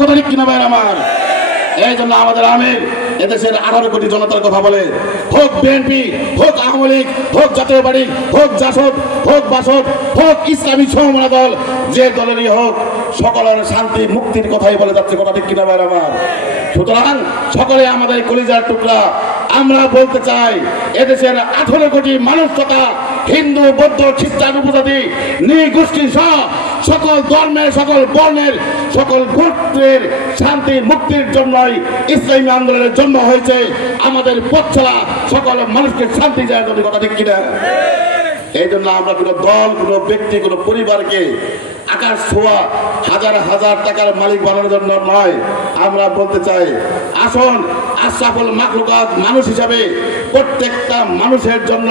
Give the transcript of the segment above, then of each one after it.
কথা ঠিক কিনা ভাই আমার? এই জন্য আমাদের আমির এদেশের 18 কোটি জনতার কথা বলে, হোক বিএনপি, হোক আওয়ামী লীগ, হোক জাতীয় পার্টি, হোক জাসদ, হোক বাসদ, হোক ইসলামী সমমনা দল, যে দলেরই হোক, সকলের শান্তি মুক্তির কথাই বলে যাচ্ছে। কথা ঠিক কিনা ভাই আমার? সুতরাং সকলে আমাদের কলিজার টুকরা, আমরা বলতে চাই এদেশের 18 কোটি মানুষ তথা হিন্দু, বৌদ্ধ, খ্রিস্টান, উপজাতি, নৃগোষ্ঠী সহ সকল ধর্মের, সকল বর্ণের, সকল গোত্রের শান্তি মুক্তির জন্যই ইসলামী আন্দোলনের জন্ম হয়েছে। আমাদের পথ চলা সকল মানুষকে শান্তি যায়। কথা ঠিক কিনা? এই জন্য আমরা কোনো দল, কোনো ব্যক্তি, কোনো পরিবারকে আকাশ ছোঁয়া হাজার হাজার টাকার মালিক বানানোর জন্য নয়। আমরা বলতে চাই, আসুন আশরাফুল মাখলুকাত মানুষ হিসাবে প্রত্যেকটা মানুষের জন্য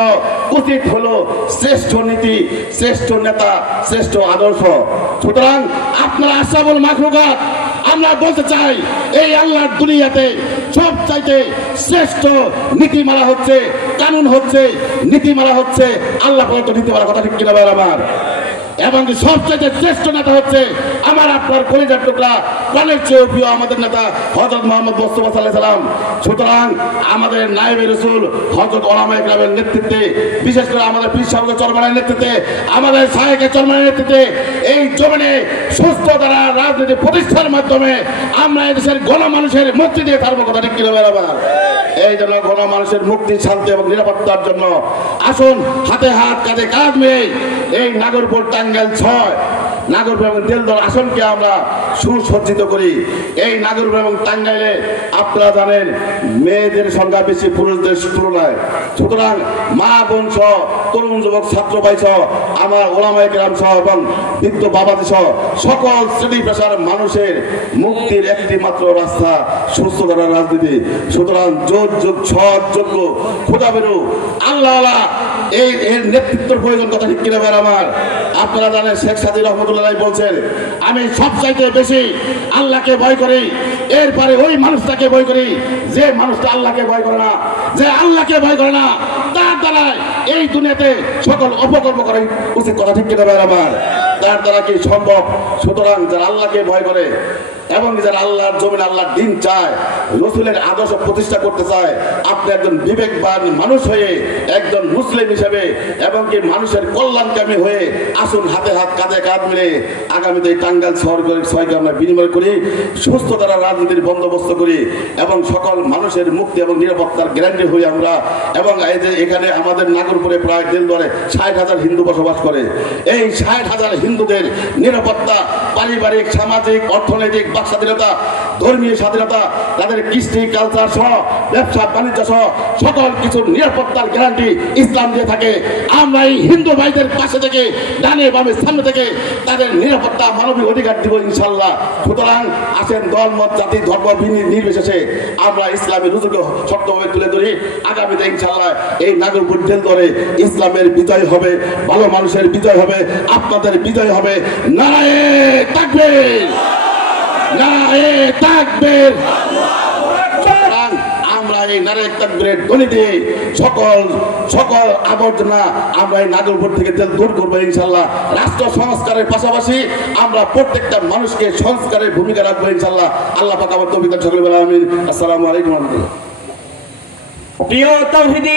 উচিত হলো শ্রেষ্ঠ নীতি, শ্রেষ্ঠ নেতা, শ্রেষ্ঠ আদর্শ। সুতরাং আপনারা আশরাফুল মাখলুকাত, আমরা বলতে চাই এই আল্লাহর দুনিয়াতে সবচাইতে শ্রেষ্ঠ নীতিমালা হচ্ছে, কানুন হচ্ছে, নীতিমালা হচ্ছে আল্লাহ প্রদত্ত নীতিমালা। কথা ঠিক কিনা ভাই আমার? এবং সবচেয়ে শ্রেষ্ঠ নেতা হচ্ছে আমার আপনার কলিজার টুকরা, প্রাণের চেয়ে প্রিয় আমাদের নেতা হযরত মুহাম্মদ মুস্তাফা সাল্লাল্লাহু আলাইহি সাল্লাম। সুতরাং আমাদের নায়েবে রাসূল হযরত উলামায়ে কেরামের নেতৃত্বে, বিশেষ করে আমাদের পীর সাহেবের চরমনের নেতৃত্বে, আমাদের শায়েখের চরমনের নেতৃত্বে এই জমিনে সুস্থ দ্বারা রাজনীতি প্রতিষ্ঠার মাধ্যমে আমরা এদেশের গণমানুষের মুক্তি দিয়ে থাকবো। কথা ঠিক কিনা ভাই আমার? এই জন্য গণমানুষের মুক্তি, শান্তি এবং নিরাপত্তার জন্য আসুন হাতে হাত, কাঁধে কাঁধ মিলে এই নাগরপুর, টাঙ্গাইল 6 নাগরপুর এবং দেলদর আসনকে আমরা সুসজ্জিত করি। এই নাগরপুর এবং টাঙ্গাইলে আপনারা জানেন মেয়েদের সংখ্যা বেশি পুরুষদের তুলনায়। সুতরাং মা বোন সহ, তরুণ যুবক, ছাত্র ভাই সহ, আমার ওলামায়ে কেরাম সহ এবং বৃদ্ধ বাবাজি সহ সকল শ্রেণী পেশার মানুষের মুক্তির একটি মাত্র রাস্তা সুস্থ ধারার রাজনীতি। সুতরাং সৎ, যোগ্য, খোদাবেরু, আল্লাহ এই এর নেতৃত্বের প্রয়োজন। কথা ঠিক কিনা ভাই আমার? আপনারা জানেন শেখ সাদী রহমতুল্লাহ বলছেন, আমি সবচাইতে বেশি আল্লাহকে ভয় করি, এরপরে ওই মানুষটাকে ভয় করি যে মানুষটা আল্লাহকে ভয় করে না। যে আল্লাহকে ভয় করে না তার দ্বারা এই দুনিয়াতে সকল অপকর্ম করা উচিত। কথা ঠিক কিনা ভাই আমার? তার দ্বারা কি সম্ভব? সুতরাং যারা আল্লাহকে ভয় করে এবং যারা আল্লাহর জমিন, আল্লাহর দিন চায়, রসুলের আদর্শ প্রতিষ্ঠা করতে চায়, আপনি একজন বিবেকবান মানুষ হয়ে, একজন মুসলিম হিসেবে এবং কি মানুষের কল্যাণকামী হয়ে আসুন হাতে হাত, কাঁধে কাঁধ মিলে আগামীতে টাঙ্গাইল শহরকে আমরা বিনিময় করি, সুস্থ দ্বারা রাজনীতির বন্দোবস্ত করি এবং সকল মানুষের মুক্তি এবং নিরাপত্তার গ্যারান্টি হই আমরা। এবং এই যে এখানে আমাদের নাগরপুরে প্রায় দেলদরে 60,000 হিন্দু বসবাস করে। এই 60,000 হিন্দুদের নিরাপত্তা, পারিবারিক, সামাজিক, অর্থনৈতিক, বাক স্বাধীনতা, ধর্মীয় স্বাধীনতা, তাদের কৃষ্টি, কালচার সহ ব্যবসা বাণিজ্য সহ সকল কিছুর নিরাপত্তার গ্যারান্টি ইসলাম দিয়ে থাকে। আমরা এই হিন্দু ভাইদের পাশে থেকে, ডানে বামে সামনে থেকে তাদের নিরাপত্তা, মানবিক অধিকার দিব ইনশাল্লাহ। সুতরাং আসেন দল, মত, জাতি, ধর্ম নির্বিশেষে আমরা ইসলামের রুজুকে শক্তভাবে তুলে ধরি। আগামীতে ইনশাল্লাহ এই নাগরপুর দেলদরে ইসলামের বিজয় হবে, ভালো মানুষের বিজয় হবে, আপনাদের বিজয় হবে। নারায়ে তাকবীর, নারায়ে তাকবীর। আমরা এই নারায়ে তাকবীরের ধ্বনি দিয়ে সকল আবর্জনা আমরা এই নাগরপুর থেকে দূর করবো ইনশাল্লাহ। রাষ্ট্র সংস্কারের পাশাপাশি আমরা প্রত্যেকটা মানুষকে সংস্কারের ভূমিকা রাখবো ইনশাল্লাহ। আল্লাহ পাক আমার তৌফিক দান। সকলে বলেন আমিন। আসসালামু আলাইকুম ওয়া রাহমাতুল্লাহ। প্রিয় তাওহীদি